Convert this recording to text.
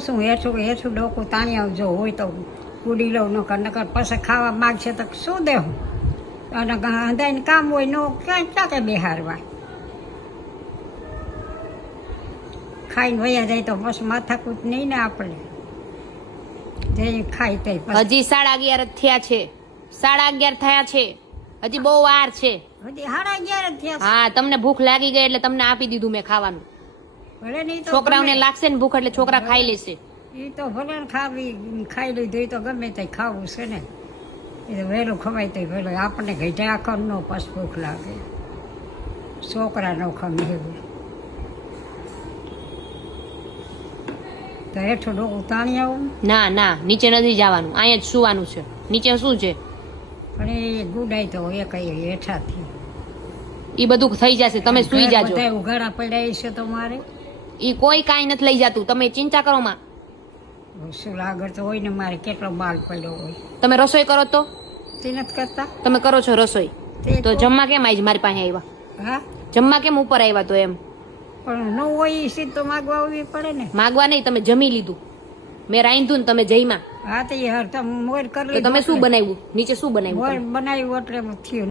કહું છું હેઠું ડોકું તાણી આવજો હોય તો કુડી લઉં નકર પછી ખાવા માગશે તો શું દેવું અને અંધાઈને કામ હોય નો ક્યાં કે બેહારવા ખાઈને વયા જાય તો બસ માથાકૂટ નહીં ને આપણે જે ખાઈ તે હજી 11:30 જ થયા છે 11:30 થયા છે હજી બહુ વાર છે હજી 11:30 થયા હા તમને ભૂખ લાગી ગઈ એટલે તમને આપી દીધું મેં ખાવાનું ભલે નહીં તો છોકરાઓને લાગશે ને ભૂખ એટલે છોકરા ખાઈ લેશે એ તો ભલે ને ખાઈ લીધું એ તો ગમે તે ખાવું છે ને એ તો વહેલું ખવાય તો વહેલું આપણને ઘેટા આખો ન પાસ ભૂખ લાગે છોકરા ન ખમે એવું તો હેઠું ડોકું તાણી આવું ના ના નીચે નથી જવાનું અહીંયા જ સુવાનું છે નીચે શું છે પણ એ ગુડાય તો એ કઈ હેઠાથી ઈ બધું થઈ જશે તમે સુઈ જાજો બધા ઉઘાડા પડ્યા છે તો મારે ઈ કોઈ કાંઈ નથી લઈ જતું તમે ચિંતા કરો માં શું આગળ તો હોય ને મારે કેટલો માલ પડ્યો હોય તમે રસોઈ કરો તો તે નથી કરતા તમે કરો છો રસોઈ તે તો જમવા કેમ આવી મારી પાસે આવ્યા હા જમવા કેમ ઉપર આવ્યા તો એમ પણ ન હોય એ સીધ તો માગવા આવવી પડે ને માગવા નહીં તમે જમી લીધું મેં રાંધ્યું ને તમે જઈમાં હા તો એ તમે મોર કરી તો તમે શું બનાવ્યું નીચે શું બનાવ્યું મોર બનાવ્યું એટલે થયું